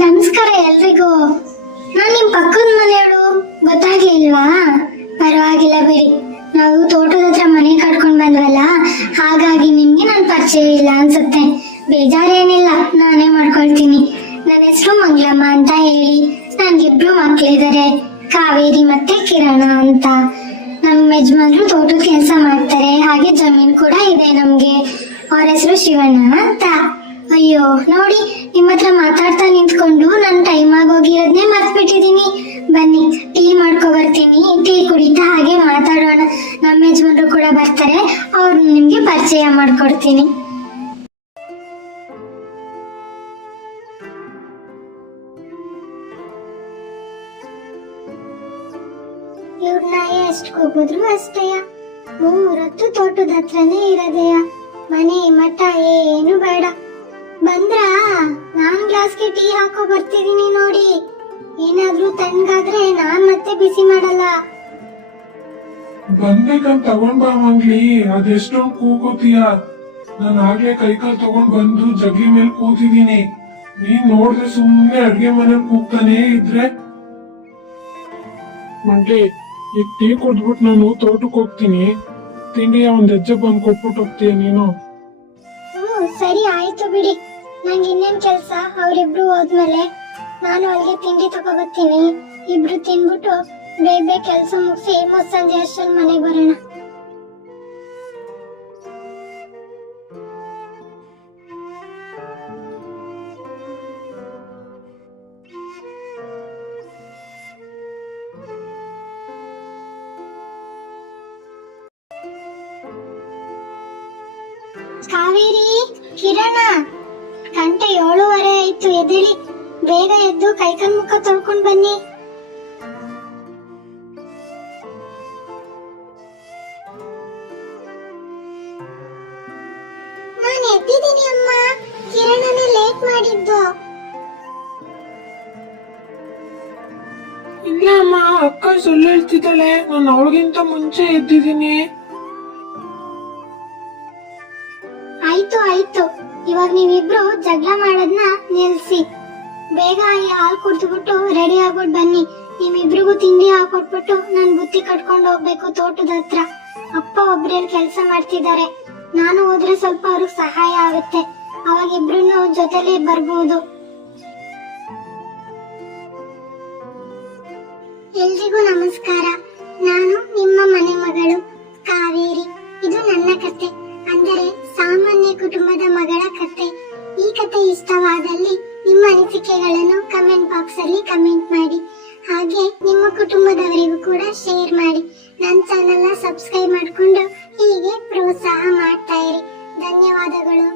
ನಮಸ್ಕಾರ ಎಲ್ರಿಗೂ. ನಾನ್ ನಿಮ್ ಪಕ್ಕದ ಮನೆಯವಳು, ಗೊತ್ತಾಗ್ಲಿಲ್ವಾ? ಪರವಾಗಿಲ್ಲ ಬಿಡಿ, ನಾವು ತೋಟದ ಹತ್ರ ಮನೆ ಕಟ್ಕೊಂಡ್ ಬಂದ್ವಲ್ಲ, ಹಾಗಾಗಿ ನಿಮ್ಗೆ ನನ್ ಪರಿಚಯ ಇಲ್ಲ ಅನ್ಸುತ್ತೆ. ಬೇಜಾರೇನಿಲ್ಲ, ನಾನೇ ಮಾಡ್ಕೊಳ್ತೀನಿ. ನನ್ನ ಹೆಸರು ಮಂಗ್ಲಮ್ಮ ಅಂತ ಹೇಳಿ. ನನ್ಗಿಬ್ರು ಮಕ್ಳಿದಾರೆ, ಕಾವೇರಿ ಮತ್ತೆ ಕಿರಣ ಅಂತ. ನಮ್ ಯಜಮಾನ್ರು ತೋಟದ ಕೆಲಸ ಮಾಡ್ತಾರೆ, ಹಾಗೆ ಜಮೀನ್ ಕೂಡ ಇದೆ ನಮ್ಗೆ. ಅವ್ರ ಹೆಸರು ಶಿವಣ್ಣ ಅಂತ. ಅಯ್ಯೋ ನೋಡಿ, ನಿಮ್ಮ ಹತ್ರ ಮಾತಾಡ್ತಾ ನಿಂತ್ಕೊಂಡು ನನ್ ಟೈಮ್ ಆಗೋಗಿರೋದ್ನೇ ಮರ್ತ್ಬಿಟ್ಟಿದೀನಿ. ಬನ್ನಿ ಟೀ ಮಾಡ್ಕೊ ಬರ್ತೀನಿ, ಟೀ ಕುಡಿತಾ ಹಾಗೆ ಮಾತಾಡೋಣ. ನಮ್ಮ ಯಜಮಾನ್ರು ಕೂಡ ಬರ್ತಾರೆ, ಅವ್ರು ನಿಮ್ಗೆ ಪರಿಚಯ ಮಾಡ್ಕೊಡ್ತೀನಿ. ಇವ್ರನ್ನ ಎಷ್ಟು ಕೂಗಿದ್ರು ಅಷ್ಟೇಯ, ಮೂರೊತ್ತು ತೋಟದ ಹತ್ರನೇ ಇರೋದೆಯ. ಮನೆ ಮಠ ಏನು ಬೇಡ. ಬಂದ್ರಾ? ನಾನ್ ಗ್ಲಾಸ್ಗೆ ಟೀ ಹಾಕೋ ಬರ್ತಿದೀನಿ ನೋಡಿ. ಏನಾದ್ರೂ ತಣ್ಣಗಾದ್ರೆ ನಾನ್ ಮತ್ತೆ ಬಿಸಿ ಮಾಡಲ್ಲ. ಬಂದ್ಬೇಕಂತ ತಗೊಂಡ್ ಬಾ ಮಂಗ್ಲಿ, ಅದೆಷ್ಟೊಂದು ಕೂಗೋತೀಯ. ನಾನು ಆಗ್ಲೇ ಕೈಕಾಲ್ ತಗೊಂಡ್ ಬಂದು ಜಗ್ಗಿ ಮೇಲೆ ಕೂತಿದೀನಿ. ನೀನ್ ನೋಡ್ದೆ ಸುಮ್ನೆ ಅಡ್ಗೆ ಮನೇಲಿ ಕೂಗ್ತಾನೇ ಇದ್ರೆ. ಮಂಗ್ಲಿ, ಈಗ ಟೀ ಕುಡ್ದ್ಬಿಟ್ಟು ನಾನು ತೋಟಕ್ಕೆ ಹೋಗ್ತೀನಿ. ತಿಂಡಿಯ ಒಂದ್ ಹೆಜ್ಜೆ ಬಂದ್ ಕೊಟ್ಬಿಟ್ಟು ಹೋಗ್ತೀಯ ನೀನು. ಸರಿ ಆಯ್ತು ಬಿಡಿ. ನಂಗೆ ಇನ್ನೇನ್ ಕೆಲ್ಸ? ಅವ್ರಿಬ್ರು ಹೋದ್ಮೇಲೆ ನಾನು ಅಲ್ಲಿಗೆ ತಿಂಡಿ ತಗೋಬರ್ತೀನಿ. ಇಬ್ರು ತಿನ್ಬಿಟ್ಟು ಬೇಗ ಬೇಗ ಕೆಲ್ಸ ಮುಗಿಸಿ ಸಂಜೆ ಅಷ್ಟರಲ್ಲಿ ಮನೆಗೆ ಬರೋಣ. ಕಾವೇರಿ, ಕಿರಣ, ಗಂಟೆ 7:30 ಆಯ್ತು. ಎದ್ದೇಳಿ, ಬೇಗ ಎದ್ದು ಕೈಕಲ್ ಮುಖ ತೊಳ್ಕೊಂಡ್ ಬನ್ನಿ. ನಾನು ಎದ್ದಿದ್ದೀನಿ ಅಮ್ಮ. ಕಿರಣನೇ ಲೇಟ್ ಮಾಡಿದ್ದು. ಇಲ್ಲ ಅಮ್ಮ, ಅಕ್ಕ ಸುಳ್ಳು ಹೇಳ್ತಿದ್ದಾಳೆ. ನಾನು ಅವಳಿಗಿಂತ ಮುಂಚೆ ಎದ್ದಿದ್ದೀನಿ. ಆಯ್ತು ಆಯ್ತು, ಇವಾಗ ನೀವಿಬ್ರು ಜಗಳ ಮಾಡೋದ್ನ ನಿಲ್ಸಿ. ಬೇಗ ಈ ಹಾಲ್ ಕುಡ್ದ್ಬಿಟ್ಟು ರೆಡಿ ಆಗ್ಬಿಟ್ಟು ಬನ್ನಿ. ನಿಮ್ಮಿಬ್ರಿಗೂ ತಿಂಡಿ ಹಾಕೊಟ್ಬಿಟ್ಟು ನಾನ್ ಬುತ್ತಿ ಕಟ್ಕೊಂಡು ಹೋಗ್ಬೇಕು ತೋಟದ ಹತ್ರ. ಅಪ್ಪ ಒಬ್ರಲ್ಲಿ ಕೆಲಸ ಮಾಡ್ತಿದ್ದಾರೆ. ನಾನು ಹೋದ್ರೆ ಸ್ವಲ್ಪ ಅವ್ರಿಗೆ ಸಹಾಯ ಆಗುತ್ತೆ. ಅವಾಗ ಇಬ್ರು ಜೊತೆಲಿ ಬರ್ಬೋದು. ಎಲ್ರಿಗೂ ನಮಸ್ಕಾರ. ನಾನು ನಿಮ್ಮ ಮನೆ ಮಗಳು ಕಾವೇರಿ. ಇದು ನನ್ನ ಕತೆ, ಅಂದರೆ ಸಾಮಾನ್ಯ ಕುಟುಂಬದ ಮಗಳ ಕತೆ. ಈ ಕತೆ ಇಷ್ಟವಾದಲ್ಲಿ ನಿಮ್ಮ ಅನಿಸಿಕೆಗಳನ್ನು ಕಮೆಂಟ್ ಬಾಕ್ಸ್ ಅಲ್ಲಿ ಕಮೆಂಟ್ ಮಾಡಿ. ಹಾಗೆ ನಿಮ್ಮ ಕುಟುಂಬದವರಿಗೂ ಕೂಡ ಶೇರ್ ಮಾಡಿ. ನನ್ನ ಚಾನೆಲ್ ನ ಸಬ್ಸ್ಕ್ರೈಬ್ ಮಾಡಿಕೊಂಡು ಹೀಗೆ ಪ್ರೋತ್ಸಾಹ ಮಾಡ್ತಾ ಇರಿ. ಧನ್ಯವಾದಗಳು.